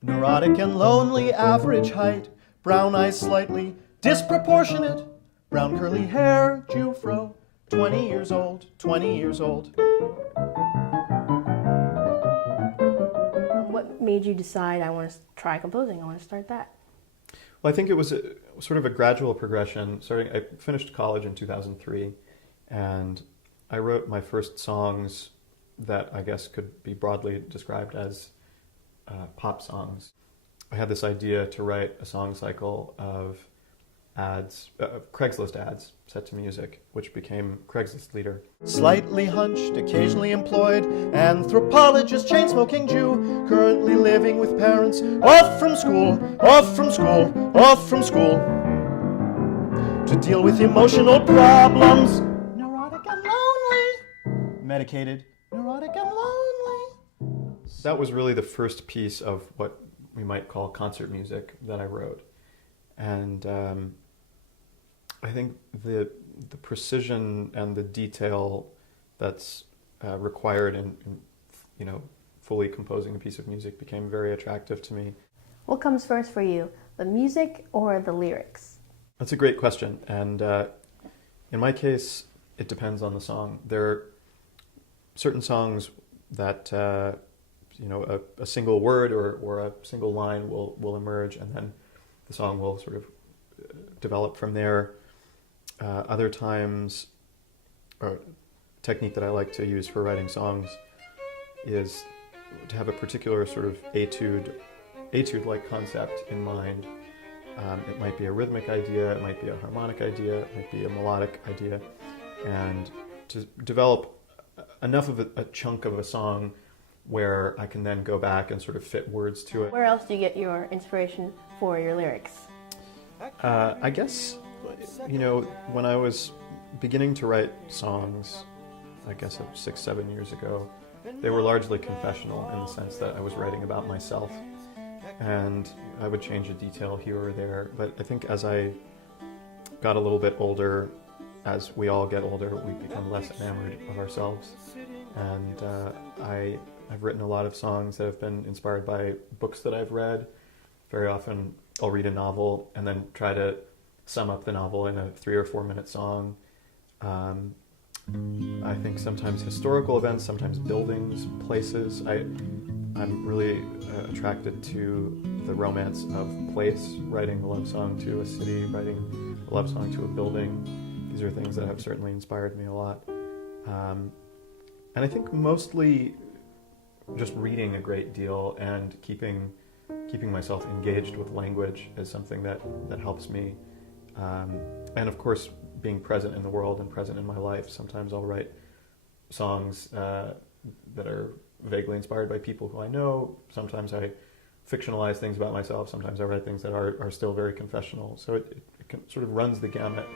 Neurotic and lonely, average height, brown eyes slightly disproportionate, brown curly hair, Jew fro, 20 years old, 20 years old. What made you decide I want to try composing, I want to start that? Well, I think it was sort of a gradual progression. I finished college in 2003, and I wrote my first songs that I guess could be broadly described as pop songs. I had this idea to write a song cycle of ads, Craigslist ads set to music, which became Craigslist Leader. Slightly hunched, occasionally employed, anthropologist, chain-smoking Jew, currently living with parents, off from school, off from school, off from school, to deal with emotional problems. Neurotic and lonely. Medicated, neurotic and lonely. That was really the first piece of what we might call concert music that I wrote. And I think the precision and the detail that's required in fully composing a piece of music became very attractive to me. What comes first for you, the music or the lyrics? That's a great question, and in my case, it depends on the song. There are certain songs that a single word or a single line will emerge, and then the song will sort of develop from there. Other times, a technique that I like to use for writing songs is to have a particular sort of etude-like concept in mind. It might be a rhythmic idea, it might be a harmonic idea, it might be a melodic idea, and to develop enough of a chunk of a song where I can then go back and sort of fit words to it. Where else do you get your inspiration for your lyrics? I guess, when I was beginning to write songs, I guess 6-7 years ago, they were largely confessional in the sense that I was writing about myself, and I would change a detail here or there. But I think as I got a little bit older, as we all get older, we become less enamored of ourselves. And I've written a lot of songs that have been inspired by books that I've read. Very often I'll read a novel and then try to sum up the novel in a 3 or 4 minute song. I think sometimes historical events, sometimes buildings, places. I'm really attracted to the romance of place, writing a love song to a city, writing a love song to a building. These are things that have certainly inspired me a lot. And I think mostly just reading a great deal and keeping myself engaged with language is something that helps me. And of course, being present in the world and present in my life. Sometimes I'll write songs that are vaguely inspired by people who I know. Sometimes I fictionalize things about myself. Sometimes I write things that are still very confessional. So it sort of runs the gamut